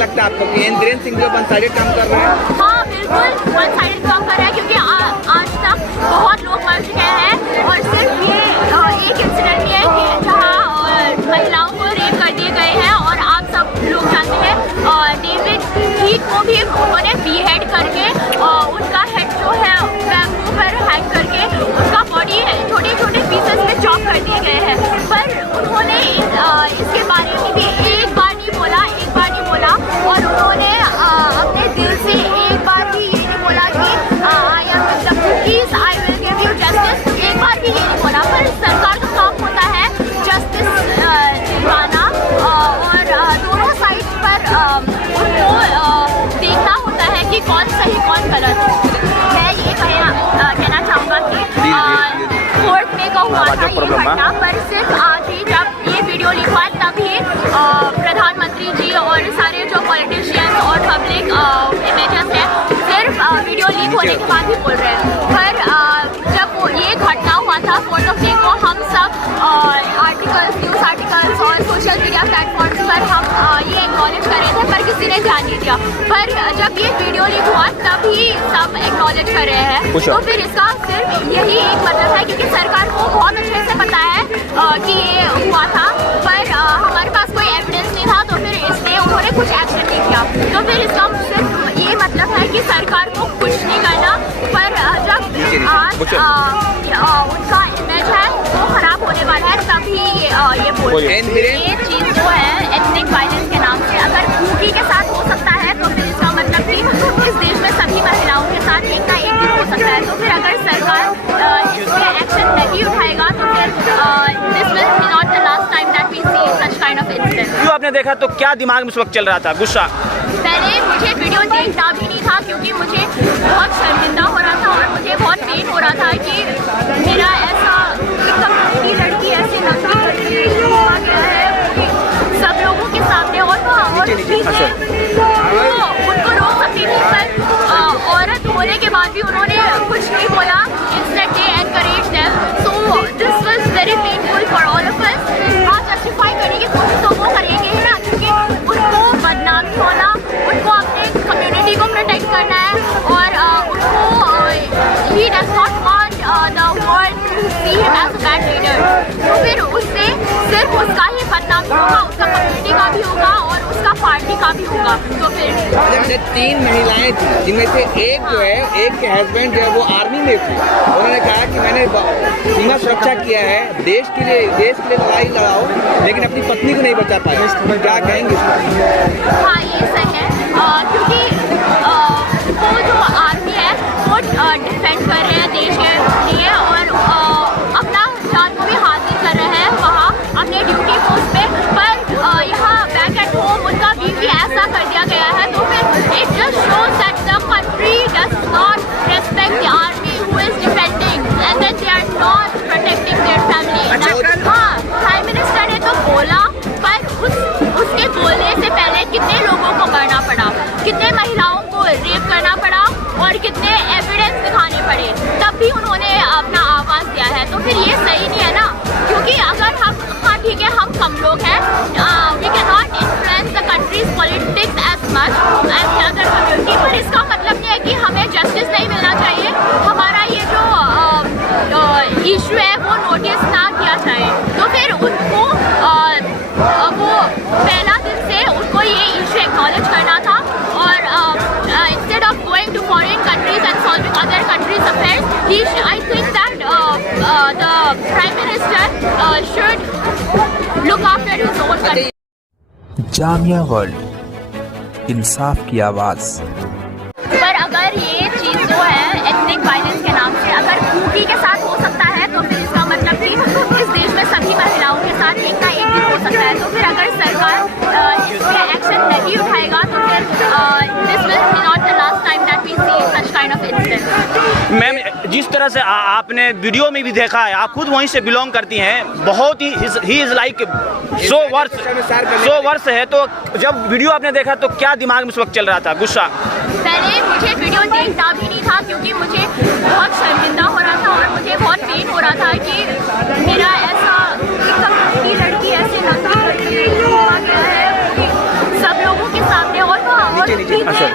लगता है आपको कि बीरेन सिंह जो वन साइडेड काम कर रहे हैं? हाँ बिल्कुल वन साइडेड काम कर रहे हैं, क्योंकि आज तक बहुत लोग मर चुके हैं और सिर्फ ये एक इंसिडेंट ही है कि जहाँ महिलाओं को रेप कर दिए गए हैं। और आप सब लोग जानते हैं डेविड हीथ को भी उन्होंने बीहेड करके उनका हेड जो है बैम्बू पर हैंग करके उसका बॉडी छोटे छोटे पीसेस में चॉप कर दिए गए हैं। पर उन्होंने इसके बारे में भी एक बार नहीं बोला और उन्होंने अपने दिल से एक बार भी ये नहीं बोला कि I am please I will give you justice, एक बार भी ये नहीं बोला। पर सरकार का काम होता है जस्टिस दिलवाना और दोनों साइड पर उनको देखना होता है कि कौन सही कौन गलत। मैं ये कहना चाहूँगा कि कोर्ट में का हुआ था ये घटना, पर सिर्फ आज ही जब ये वीडियो लीक हुआ तभी प्रधानमंत्री जी और सारे जो पॉलिटिशियंस और पब्लिक इमेजेस हैं सिर्फ वीडियो लीक होने के बाद ही बोल रहे हैं। पर जब वो ये घटना हुआ था 4th of May को हम सब न्यूज़ आर्टिकल्स और सोशल मीडिया प्लेटफॉर्म्स पर हम ये एक्नॉलेज कर रहे थे, पर किसी ने ध्यान नहीं दिया। पर जब ये वीडियो लीक हुआ तभी सब एक्नॉलेज कर रहे हैं, तो फिर इसका सिर्फ यही एक मतलब है क्योंकि सरकार को बहुत अच्छे से पता है कि ये हुआ था, पर हमारे पास कोई एविडेंस नहीं था, तो फिर इसलिए उन्होंने कुछ एक्शन नहीं किया। तो फिर इसका सिर्फ ये मतलब है कि सरकार को कुछ नहीं करना, पर जब आज उनका इमेज है वो खराब होने वाला है तभी ये बोल रहे हैं। ये चीज़ जो है एथनिक वायलेंस के नाम से अगर खूबी के साथ हो सकता है तो फिर इसका मतलब कि इस देश में सभी महिलाओं के साथ एक ना एक दिन हो सकता है। तो फिर अगर सरकार इस पे एक्शन नहीं उठाएगा तो फिर this will be not the last time that we see such kind of incident. जो आपने देखा तो क्या दिमाग में उस वक्त चल रहा था? गुस्सा? पहले मुझे वीडियो देखना भी नहीं था क्योंकि मुझे बहुत शर्मिंदा हो रहा था और मुझे बहुत पेन हो रहा था कि मेरा ऐसा एक लड़की ऐसी नंगी करके हुआ गया है सब लोगों के सामने। और वो उनको रोक सकती थी, पर औरत होने के बाद भी उन्होंने कुछ नहीं बोला। Instead they encourage them, so this was very painful for all of us. हाँ, जस्टिफाई करने की कोशिश तो वो करेंगे ही ना, क्योंकि उनको बदनामी होना, उनको अपने कम्युनिटी को प्रोटेक्ट करना है और उनको ही does not want the world to see him as a bad leader. तो फिर उससे सिर्फ उसका ही बदनामी होगा, उसका कम्युनिटी का भी होगा और उसका पार्टी का भी होगा। तो फिर 3 महिलाएं थी जिनमें से एक जो है, एक के हस्बैंड जो है वो आर्मी में थे। उन्होंने कहा कि मैंने सीमा सुरक्षा किया है, देश के लिए लड़ाई लड़ाओ, लेकिन अपनी पत्नी को नहीं बचा पाए। क्या कहेंगे इस पर? हाँ, ये सही है क्योंकि वो जो आर्मी है वो डिफेंड कर रहे हैं देश के लिए और अपना जान को भी हासिल कर रहे हैं वहाँ अपने ड्यूटी पोस्ट पे। पर यहाँ बैक एट होम उनका बीवी ऐसा कर दिया गया है, तो फिर it just shows that the country does not respect the army who is defending and that they are not protecting their family. हाँ, प्राइम मिनिस्टर ने तो बोला, पर उसके बोलने से पहले कितने लोगों को मरना पड़ा, कितने महिलाओं को रेप करना पड़ा और कितने एविडेंस दिखाने पड़े, तब भी उन्होंने अपना आवाज़ दिया है। तो फिर ये सही नहीं है ना, क्योंकि अगर हम, हाँ ठीक है हम कम लोग हैं, we can not influence the country's politics as much as the other community, पर इसका मतलब नहीं है कि हमें जस्टिस नहीं मिलना चाहिए, हमारा ये जो इशू है वो नोटिस ना किया जाए। तो फिर उनको वो पहला दिन से उनको ये इशू एक्नॉलेज करना था और instead of going to foreign countries and solving other countries affairs, I think that the prime minister should look after his own country. Jamia world, इंसाफ की आवाज़। पर अगर ये चीज़ जो है एथनिक वायलेंस के नाम से अगर खूबी के साथ हो सकता है तो फिर इसका मतलब कि इस देश में सभी महिलाओं के साथ एक ना एक दिन हो सकता है। तो फिर अगर सरकार इस पे एक्शन नहीं उठाएगा तो फिर this will be not the last time that we see such kind of incident. Ma'am, जिस तरह से आपने वीडियो में भी देखा है, आप खुद वहीं से बिलोंग करती हैं, बहुत ही इज लाइक 100 वर्ष है, तो जब वीडियो आपने देखा तो क्या दिमाग में उस वक्त चल रहा था? गुस्सा? पहले मुझे वीडियो देखना भी नहीं था क्योंकि मुझे बहुत शर्मिंदा हो रहा था और मुझे बहुत पेन हो रहा था कि मेरा ऐसा एक लड़की ऐसी नंगी करके हुआ गया है सब लोगों के सामने। और अच्छा।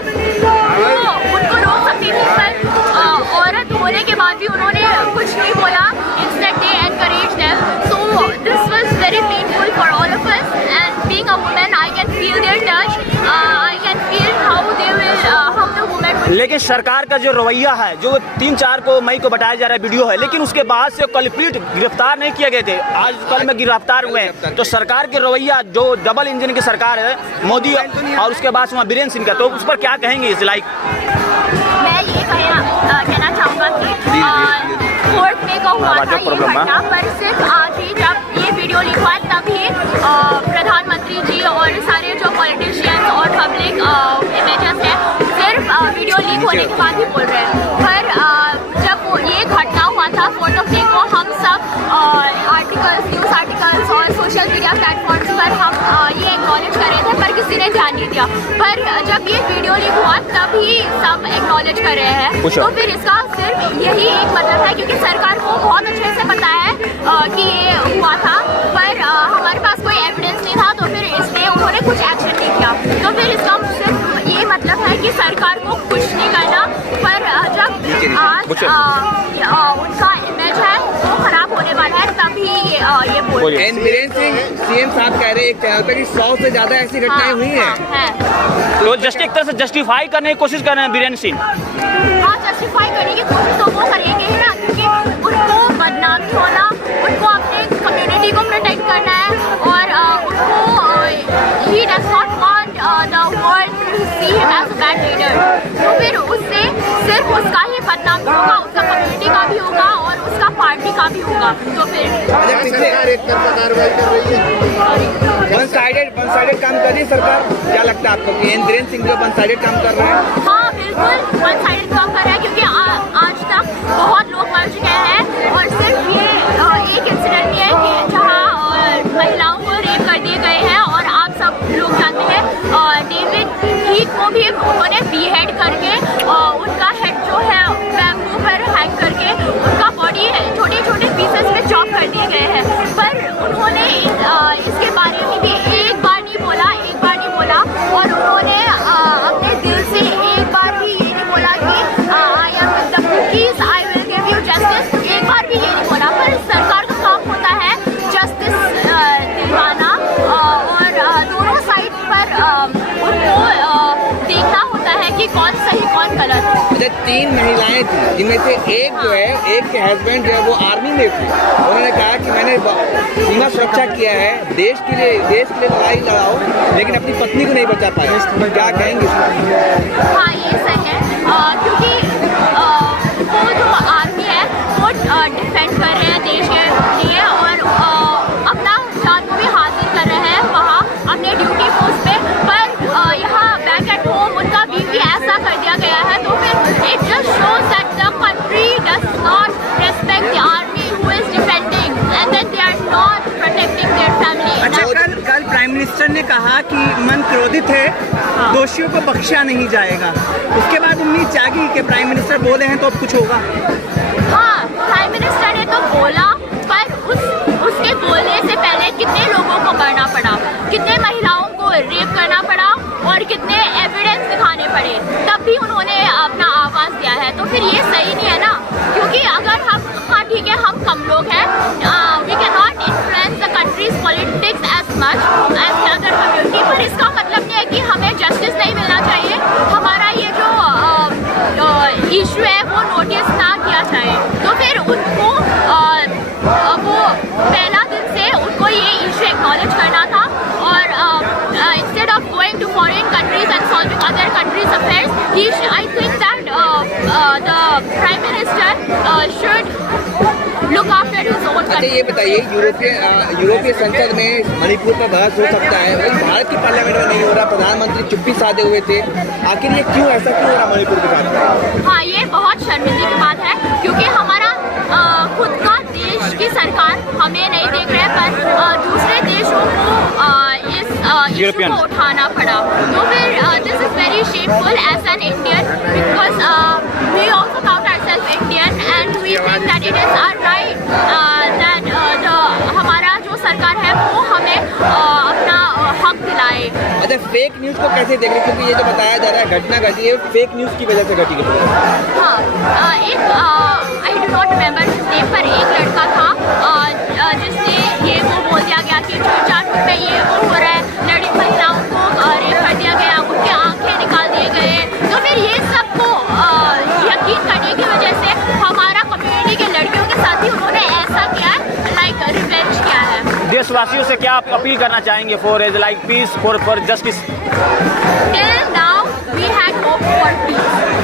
वो उनको रोक सकती थी, पर औरत होने के बाद भी उन्होंने कुछ नहीं बोला। Instead they encouraged them. So this was very painful for all of us, and being a woman I can feel their touch. I can feel how they will how the woman will. लेकिन सरकार का जो रवैया है, जो 3-4 को मई को बताया जा रहा है वीडियो है, लेकिन उसके बाद से कल्प्रिट गिरफ्तार नहीं किए गए थे, आज कल में गिरफ्तार हुए हैं। तो सरकार के रवैया जो डबल इंजन की सरकार है मोदी और उसके बाद वहाँ बीरेन्द्र सिंह का, तो उस पर क्या कहेंगे? इस लाइक मैं ये कहना चाहूँगा कि कोर्ट में का हुआ था ये घटना, पर सिर्फ आज ही जब ये वीडियो लीक हुआ तभी प्रधानमंत्री जी और सारे जो पॉलिटिशियंस और पब्लिक इमेजेस हैं सिर्फ वीडियो लीक होने के बाद ही बोल रहे हैं। पर जब ये घटना हुआ था 4th of May को, हम सब आर्टिकल्स, न्यूज़ आर्टिकल्स और सोशल मीडिया प्लेटफॉर्म्स पर हम ये एक्नॉलेज कर रहे थे, पर किसी ने ध्यान नहीं दिया। पर जब ये वीडियो लीक हुआ तभी सब एक्नॉलेज कर रहे हैं। तो फिर इसका सिर्फ यही एक मतलब है, क्योंकि सरकार को बहुत अच्छे से पता है कि ये हुआ था, पर हमारे पास कोई एविडेंस नहीं था, तो फिर इसलिए उन्होंने कुछ एक्शन नहीं किया। तो फिर इसका सिर्फ ये मतलब है कि सरकार को कुछ नहीं करना, पर जब आज उनका इमेज है वो खराब होने वाला है तभी ये बोल रहे हैं। बीरेन्द्र सिंह सीएम साहब कह रहे हैं एक चैनल पे कि 100 से ज्यादा ऐसी घटनाएं हुई हैं। तो एक तरह से जस्टिफाई करने की कोशिश कर रहे हैं बीरेन्द्र सिंह। हाँ, जस्टिफाई करने की कोशिश तो वो करेंगे ही ना, क्योंकि उनको बदनामी होना, उनको अपने कम्युनिटी को प्रोटेक्ट करना है, और उनको he does not want the world to see him as a bad leader. तो फिर उससे सिर्फ उसका ही बदनामी होगा, उसका कम्युनिटी का भी होगा और उसका पार्टी का भी होगा। तो फिर वन साइडेड काम कर रही है सरकार, क्या लगता है आपको कि बीरेन्द्र सिंह जो वन साइडेड काम कर रहे हैं? हाँ, बिल्कुल वन साइडेड काम कर रहा है, क्योंकि आज तक बहुत लोग मर चुके हैं, और सिर्फ ये एक इंसिडेंट नहीं है कि जहाँ महिलाओं को रेप कर दिए गए हैं, और आप सब लोग जानते हैं डेविड हीथ को भी उन्होंने बीहेड करके उनका हेड जो है बैम्बू पर हैंग करके उनका बॉडी छोटे छोटे पीसेस में चॉप कर दिए गए हैं। पर उन्होंने इसके बारे में भी एक बार नहीं बोला, और उन्होंने अपने दिल से एक बार भी ये नहीं बोला कि I am with the cookies, I will give you justice, एक बार भी ये नहीं बोला। पर सरकार का काम होता है जस्टिस दिलवाना, और दोनों साइड पर उनको देखना होता है कि कौन सही कौन गलत। 3 महिलाएं थी, जिनमें से एक जो है, एक के हस्बैंड जो है वो आर्मी में थे। उन्होंने कहा कि मैंने सीमा सुरक्षा किया है, देश के लिए लड़ाई लड़ाओ, लेकिन अपनी पत्नी को नहीं बचा पाए। क्या कहेंगे? हाँ, ये सही है, क्योंकि वो जो आर्मी है वो डिफेंड कर रहे हैं देश के लिए, और अपना जान को भी हासिल कर रहे हैं वहाँ अपने ड्यूटी पोस्ट पे। पर यहाँ बैक एट होम उनका बीवी ऐसा कर दिया गया है, तो फिर it just shows that the country does not respect the army who is defending, and then they are not protecting their family. अच्छा, कल प्राइम मिनिस्टर ने कहा कि मन क्रोधित है, दोषियों को बख्शा नहीं जाएगा। उसके बाद उम्मीद जागी कि प्राइम मिनिस्टर बोले हैं तो अब कुछ होगा। हाँ, प्राइम मिनिस्टर ने तो बोला, पर उसके बोलने से पहले कितने लोगों को मरना पड़ा, कितने महिलाओं को रेप करना पड़ा, और कितने एविडेंस दिखाने पड़े, तब भी उन्होंने अपना आवाज़ दिया है। तो फिर ये सही नहीं है ना, क्योंकि अगर हम, हाँ ठीक है, हम कम लोग हैं, we can not influence the country's politics as much as the other community, पर इसका मतलब नहीं है कि हमें जस्टिस नहीं मिलना चाहिए, हमारा ये जो इशू है वो नोटिस ना किया जाए। तो फिर उनको वो पहला दिन से उनको ये इशू एक्नॉलेज करना था, और instead of going to foreign countries and solving other countries' affairs, I think that the Prime Minister should look after his own country. अच्छा, ये बताइए, यूरोपीय संसद में मणिपुर पर बहस हो सकता है, वही भारत की पार्लियामेंट में नहीं हो रहा, प्रधानमंत्री चुप्पी साधे हुए थे, आखिर ये क्यों, ऐसा क्यों हो रहा मणिपुर के साथ? हाँ, ये बहुत शर्मिंदगी की बात है, क्योंकि हमारा खुद का देश की सरकार हमें नहीं देख रहे, पर दूसरे देशों को इस इशू को उठाना पड़ा। तो फिर this is very shameful as an Indian, because we also count ourselves Indian, and we think that it is our right that हमारा जो सरकार है वो हमें अपना हक दिलाए। अच्छा, अपने फेक न्यूज़ को कैसे देख रहे हैं? क्योंकि ये जो बताया जा रहा है घटना घटी है फेक न्यूज़ की वजह से घटी है। हाँ, एक I do not remember name, पर एक लड़का था जिसने ये वो बोल दिया गया कि चूट में ये वो हो रहा है, महिलाओं को रेप कर दिया गया, उनके आंखें निकाल दिए गए। तो फिर ये सबको यकीन करने की वजह से हमारा कम्युनिटी के लड़कियों के साथ ही उन्होंने ऐसा किया है, लाइक रिवेंज किया है। देशवासियों से क्या आप अपील करना चाहेंगे for as like peace for justice? Till now we had hope for peace.